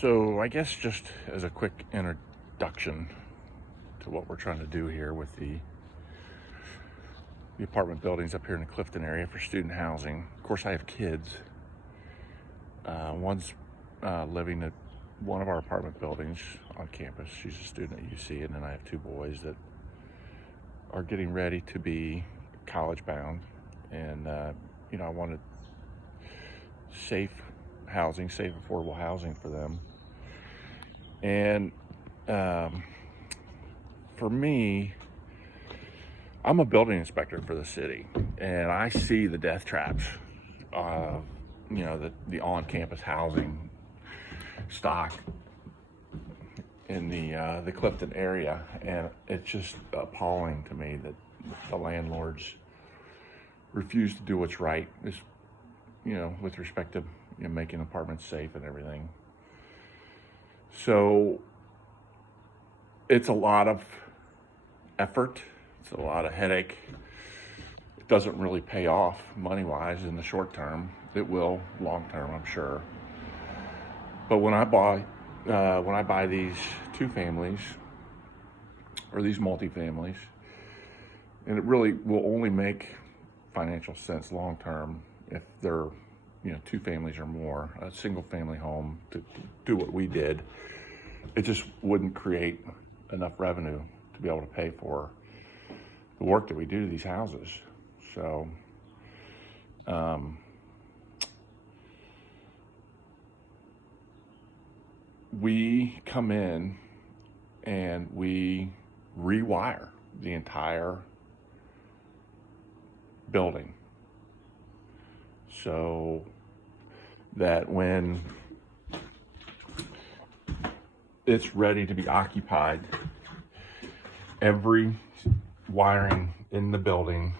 So I guess just as a quick introduction to what we're trying to do here with the apartment buildings up here in the Clifton area for student housing. Of course, I have kids. One's living at one of our apartment buildings on campus. She's a student at UC, and then I have two boys that are getting ready to be college bound. And, I wanted safe housing, safe, affordable housing for them. And for me, I'm a building inspector for the city, and I see the death traps, the on-campus housing stock in the Clifton area, and it's just appalling to me that the landlords refuse to do what's right, with respect to making apartments safe and everything. So it's a lot of effort. It's a lot of headache. It doesn't really pay off money-wise in the short term. It will long term, I'm sure. But when I buy these two families or these multifamilies, and it really will only make financial sense long term if they're two families or more, a single family home to do what we did. It just wouldn't create enough revenue to be able to pay for the work that we do to these houses. So we come in and we rewire the entire building so that when it's ready to be occupied, every wiring in the building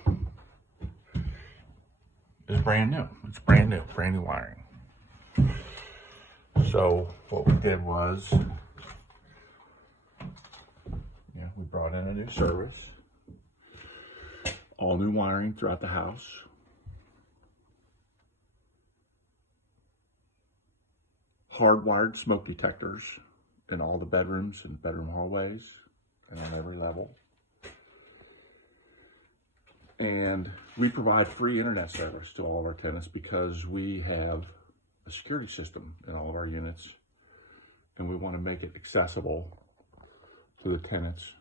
is brand new. It's brand new wiring. So what we did was, we brought in a new service, all new wiring throughout the house. Hardwired smoke detectors in all the bedrooms and bedroom hallways and on every level. And we provide free internet service to all of our tenants because we have a security system in all of our units, and we want to make it accessible to the tenants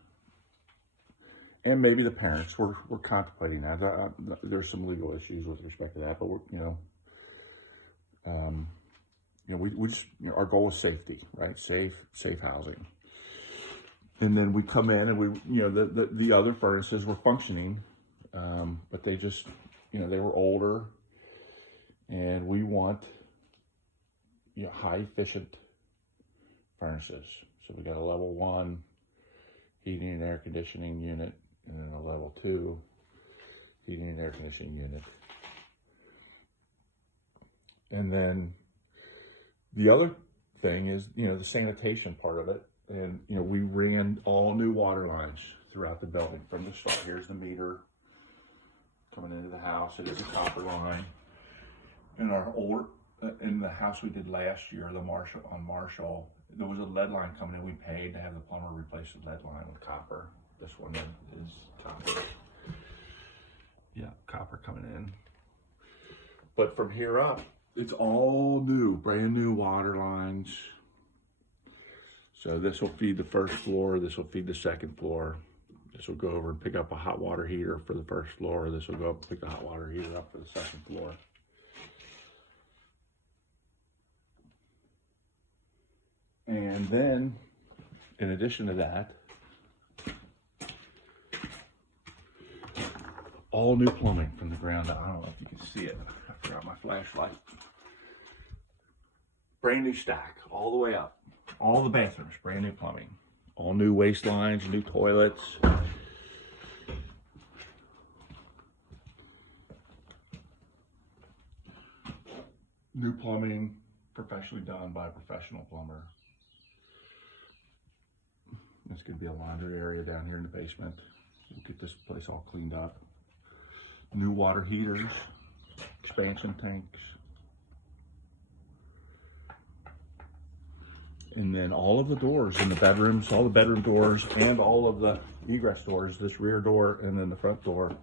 and maybe the parents. We're contemplating that. There's some legal issues with respect to that, but we just, our goal is safety, right? Safe housing. And then we come in and the other furnaces were functioning, but they just, they were older, and we want, high efficient furnaces. So we got a level 1 heating and air conditioning unit, and then a level 2 heating and air conditioning unit. And then the other thing is, the sanitation part of it. And, we ran all new water lines throughout the building from the start. Here's the meter coming into the house. It is a copper line. In the house we did last year, Marshall, there was a lead line coming in. We paid to have the plumber replace the lead line with copper. This one is copper. Yeah, copper coming in. But from here up, it's all new, brand new water lines. So this will feed the first floor. This will feed the second floor. This will go over and pick up a hot water heater for the first floor. This will go up and pick the hot water heater up for the second floor. And then, in addition to that, all new plumbing from the ground up. I don't know if you can see it. I forgot my flashlight. Brand new stack, all the way up. All the bathrooms, brand new plumbing. All new waste lines, new toilets. New plumbing, professionally done by a professional plumber. There's going to be a laundry area down here in the basement. We'll get this place all cleaned up. New water heaters, expansion tanks. And then all of the doors in the bedrooms, all the bedroom doors and all of the egress doors, this rear door and then the front door,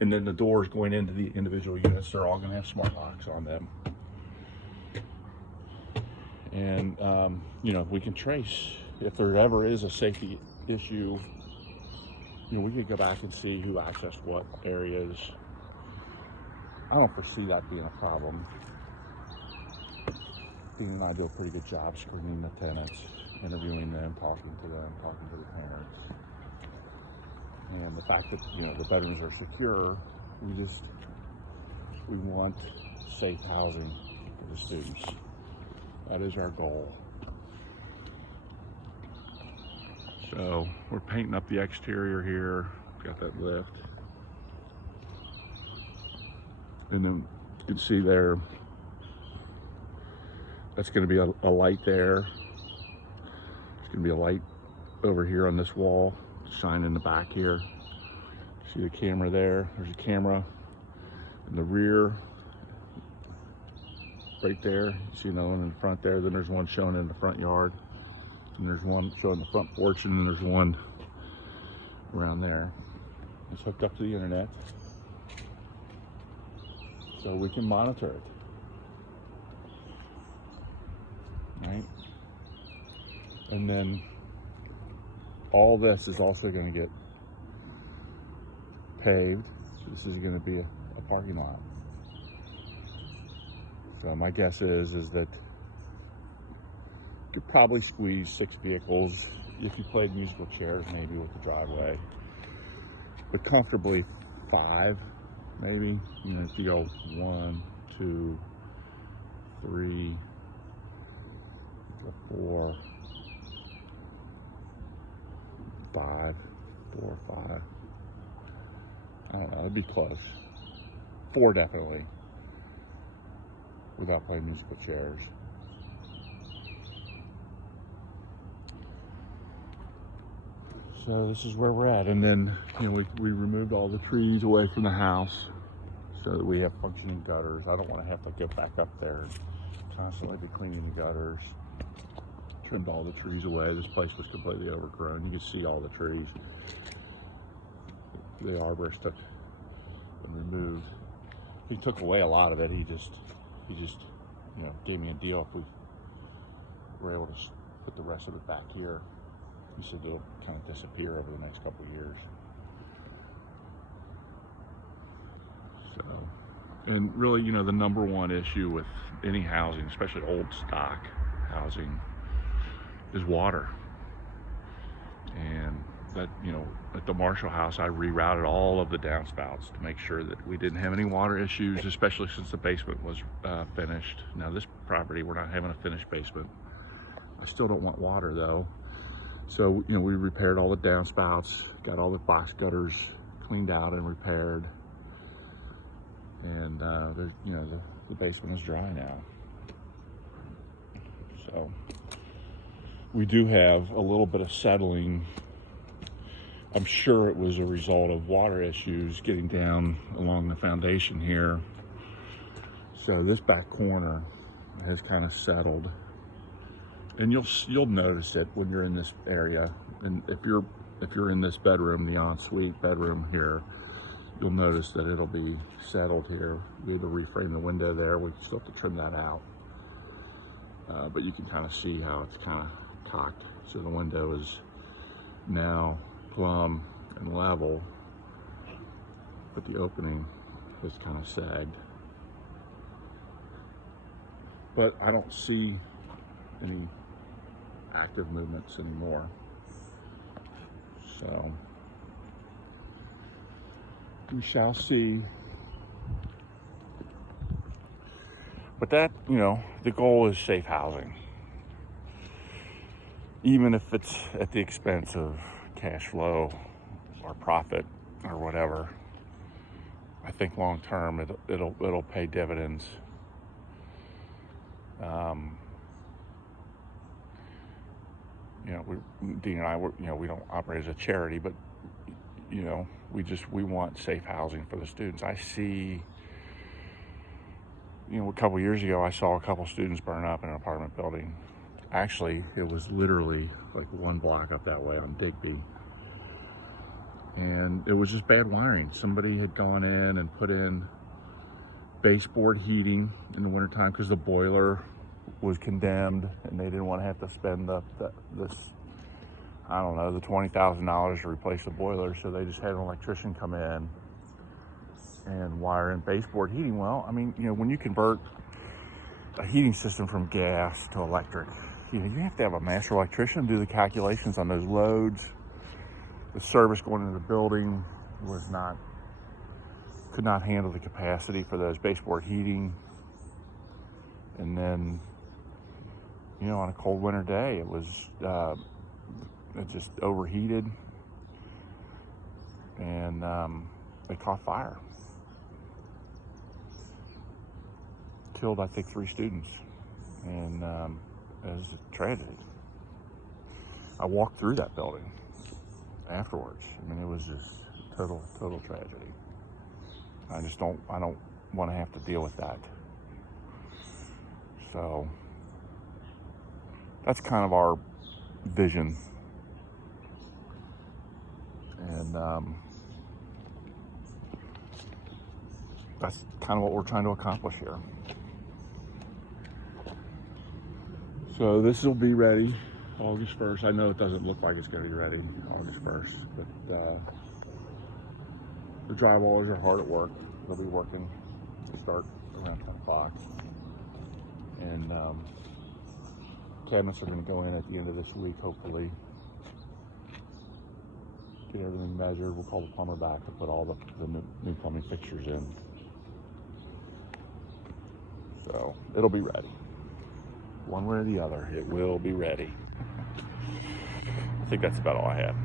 and then the doors going into the individual units, they're all going to have smart locks on them. And, you know, we can trace if there ever is a safety issue. You know, we could go back and see who accessed what areas. I don't foresee that being a problem. Dean and I do a pretty good job screening the tenants, interviewing them, talking to the parents. And the fact that, you know, the bedrooms are secure, we want safe housing for the students. That is our goal. So we're painting up the exterior here. Got that lift. And then you can see there, that's going to be a light there. There's going to be a light over here on this wall, shine in the back here. See the camera there? There's a camera in the rear, right there. You see another one in the front there. Then there's one showing in the front yard. And there's one showing the front porch, and then there's one around there. It's hooked up to the internet, so we can monitor it. Right? And then all this is also going to get paved. So this is going to be a parking lot. So my guess is that you could probably squeeze 6 vehicles if you played musical chairs, maybe with the driveway, but comfortably 5, maybe. You know, if you go 1, 2, 3, 4, 5, 4, 5. I don't know, it'd be close. 4 definitely, without playing musical chairs. So this is where we're at. And then, you know, we removed all the trees away from the house so that we have functioning gutters. I don't want to have to go back up there and constantly be cleaning the gutters. Trimmed all the trees away. This place was completely overgrown. You can see all the trees. The arborist took and removed. He took away a lot of it. He just, you know, gave me a deal if we were able to put the rest of it back here. He said it'll kind of disappear over the next couple of years. So, and really, you know, the number one issue with any housing, especially old stock housing, is water. And that, you know, at the Marshall house, I rerouted all of the downspouts to make sure that we didn't have any water issues, especially since the basement was finished. Now this property, we're not having a finished basement. I still don't want water though. So, you know, we repaired all the downspouts, got all the box gutters cleaned out and repaired. And, you know, the basement is dry now. So we do have a little bit of settling. I'm sure it was a result of water issues getting down along the foundation here. So this back corner has kind of settled. And you'll notice it when you're in this area. And if you're in this bedroom, the ensuite bedroom here, you'll notice that it'll be settled here. We had to reframe the window there. We still have to trim that out. But you can kind of see how it's kind of cocked. So the window is now plumb and level, but the opening is kind of sagged. But I don't see any active movements anymore. So we shall see. But that, you know, the goal is safe housing. Even if it's at the expense of cash flow or profit or whatever, I think long term it'll pay dividends. You know, Dean and I, we don't operate as a charity, but you know, we want safe housing for the students. I see, you know, a couple years ago, I saw a couple students burn up in an apartment building. Actually, it was literally like one block up that way on Digby. And it was just bad wiring. Somebody had gone in and put in baseboard heating in the wintertime because the boiler was condemned and they didn't want to have to spend this, I don't know, the $20,000 to replace the boiler. So they just had an electrician come in and wire in baseboard heating. Well, I mean, when you convert a heating system from gas to electric, you have to have a master electrician do the calculations on those loads. The service going into the building could not handle the capacity for those baseboard heating. And then, on a cold winter day, it just overheated, and it caught fire. Killed, I think, 3 students, and it was a tragedy. I walked through that building afterwards. I mean, it was just total tragedy. I don't want to have to deal with that. So that's kind of our vision, and that's kind of what we're trying to accomplish here. So this will be ready August 1st. I know it doesn't look like it's going to be ready August 1st, but the drywallers are hard at work. They'll be working to start around 10 o'clock. And cabinets are going to go in at the end of this week, hopefully. Get everything measured. We'll call the plumber back to put all the new plumbing fixtures in. So it'll be ready. One way or the other, it will be ready. I think that's about all I have.